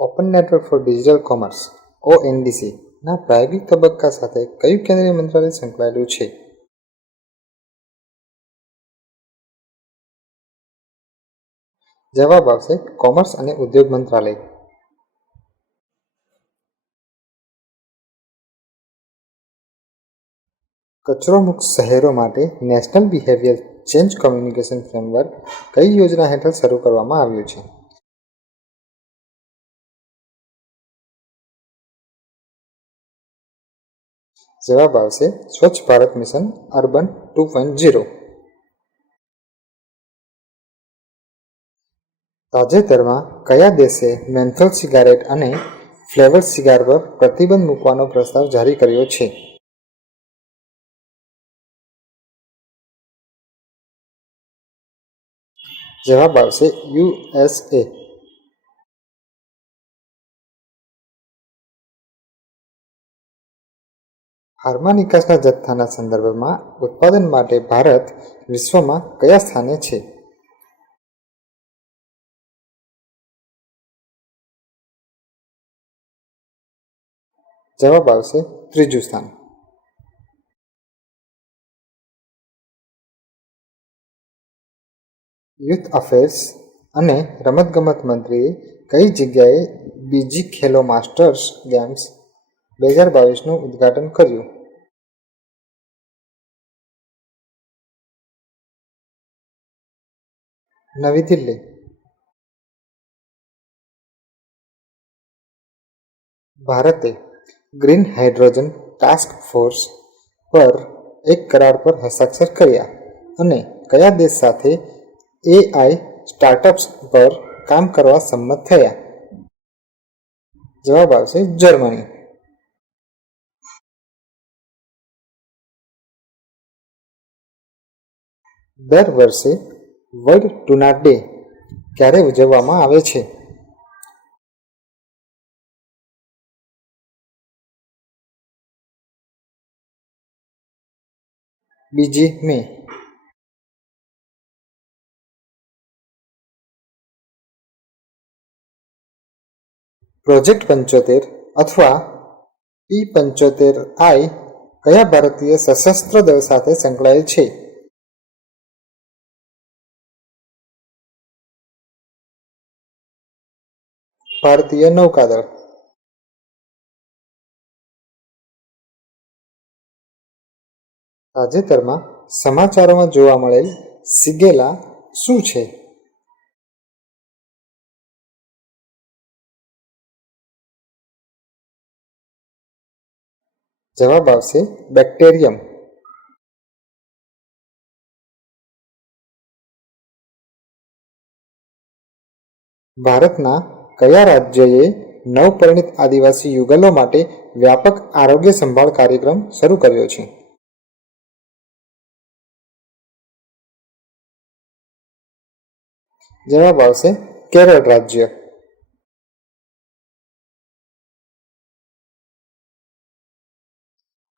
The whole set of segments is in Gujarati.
Open network four digital commerce ONDC ના પ્રાયોગિક તબક્કા સાથે કયું કેન્દ્રીય મંત્રાલય સંકળાયેલું છે? જવાબ આવશે કોમર્સ અને ઉદ્યોગ મંત્રાલય. કચરો મુક્ત શહેરો માટે national behaviour change communication framework કઈ યોજના હેઠળ શરૂ કરવામાં આવ્યું છે? જવાબ આવશે સ્વચ્છ ભારત મિશન અર્બન 2.0. તાજેતરમાં કયા દેશે મેન્થોલ સિગારેટ અને ફ્લેવર્ડ સિગાર પર પ્રતિબંધ મૂકવાનો પ્રસ્તાવ જારી કર્યો છે? જવાબ આવશે USA. ફાર્મા નિકાસના જથ્થાના સંદર્ભમાં ઉત્પાદન માટે ભારત વિશ્વમાં કયા સ્થાને છે? જવાબ આવશે ત્રીજું સ્થાન. યુથ અફેર્સ અને રમતગમત મંત્રીએ કઈ જગ્યાએ બીજી ખેલો માસ્ટર્સ ગેમ્સ 2022નું ઉદ્ઘાટન કર્યું? નવી દિલ્હી. ભારતે ગ્રીન હાઇડ્રોજન ટાસ્ક ફોર્સ પર એક કરાર પર હસ્તાક્ષર કર્યા અને કયા દેશ સાથે AI સ્ટાર્ટઅપ્સ પર કામ કરવા સંમત થયા? જવાબ આવશે જર્મની. દર વર્ષે વર્લ્ડ ટુના ડે ક્યારે ઉજવવામાં આવે છે? બીજી મે. પ્રોજેક્ટ 75 અથવા P75I કયા ભારતીય સશસ્ત્ર દળ સાથે સંકળાયેલ છે? ભારતીય નૌકાદળ. તાજેતરમાં સમાચારોમાં જોવા મળેલ સિગેલા શું છે? જવાબ આવશે બેક્ટેરિયમ. ભારતના કયા રાજ્યએ નવપરિણીત આદિવાસી યુગલો માટે વ્યાપક આરોગ્ય સંભાળ કાર્યક્રમ શરૂ કર્યો છે? જવાબ આવશે કેરળ રાજ્ય.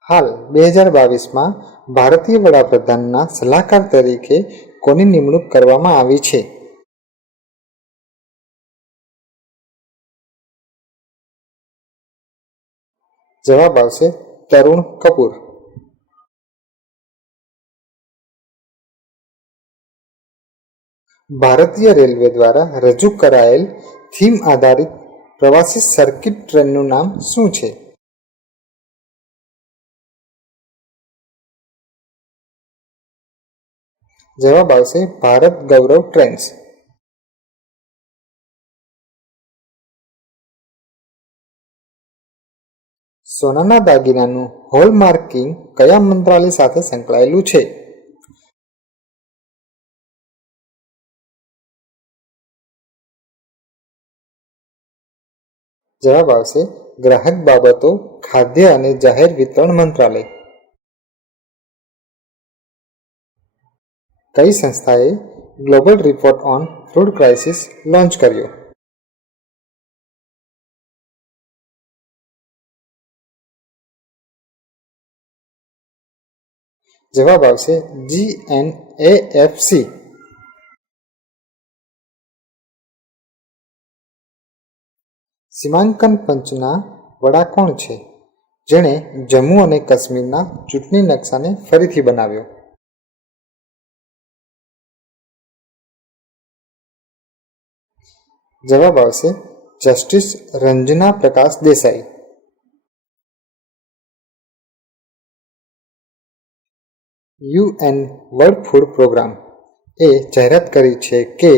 હાલ 2022માં ભારતીય વડાપ્રધાનના સલાહકાર તરીકે કોની નિમણૂક કરવામાં આવી છે? જવાબ આવશે તરુણ કપૂર. ભારતીય રેલવે દ્વારા રજૂ કરાયેલ થીમ આધારિત પ્રવાસી સર્કિટ ટ્રેનનું નામ શું છે? જવાબ આવશે ભારત ગૌરવ ટ્રેન્સ. સોનાના દાગીનાનું હોલમાર્કિંગ કયા મંત્રાલય સાથે સંકળાયેલું છે? જવાબ આવશે ગ્રાહક બાબતો ખાદ્ય અને જાહેર વિતરણ મંત્રાલય. કઈ સંસ્થાએ global report on food crisis launch કર્યો? જવાબ આવશે GNAFC. સીમાંકન પંચના વડા કોણ છે, જેણે જમ્મુ અને કાશ્મીરના ચૂંટણી નકશાને ફરીથી બનાવ્યો? જવાબ આવશે Justice Ranjana Prakash Desai. UN world food programme એ જાહેરાત કરી છે કે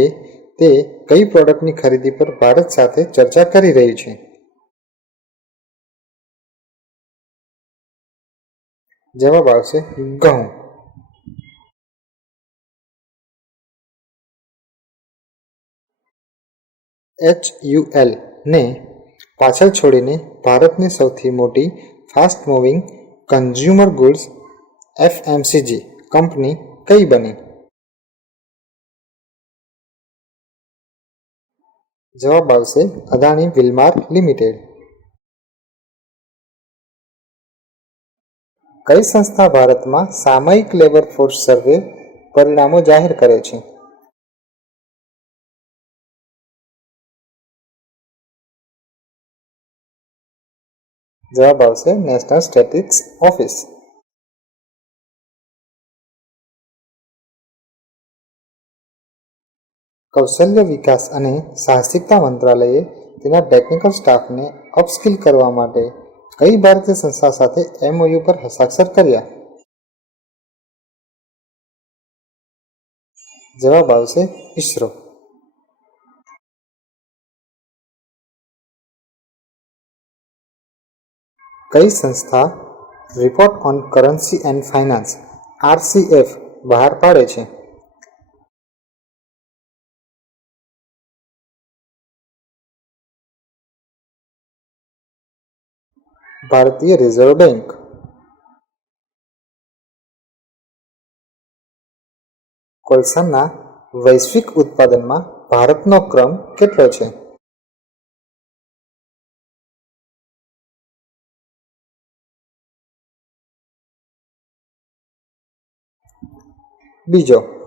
તે કઈ પ્રોડક્ટની ખરીદી પર ભારત સાથે ચર્ચા કરી રહી છે? જવાબ આવશે ઘઉં. HUL ને પાછળ છોડીને ભારતની સૌથી મોટી fast moving consumer goods FMCG company કઈ બની? જવાબ આવશે અદાણી વિલમાર લિમિટેડ. કઈ સંસ્થા ભારતમાં સામયિક લેબર ફોર્સ સર્વે પરિણામો જાહેર કરે છે? જવાબ આવશે નેશનલ સ્ટેટિસ્ટિક્સ ઓફિસ. કૌશલ્ય વિકાસ અને સાહસિકતા મંત્રાલયે તેના ટેકનિકલ સ્ટાફને અપસ્કિલ કરવા માટે કઈ ભારતીય સંસ્થા સાથે MOU પર હસ્તાક્ષર કર્યા? જવાબ આવશે ઇસરો. કઈ સંસ્થા report on currency and finance RCF બહાર પાડે છે? ભારતીય રિઝર્વ બેંક. કોલસાના વૈશ્વિક ઉત્પાદનમાં ભારતનો ક્રમ કેટલો છે? બીજો.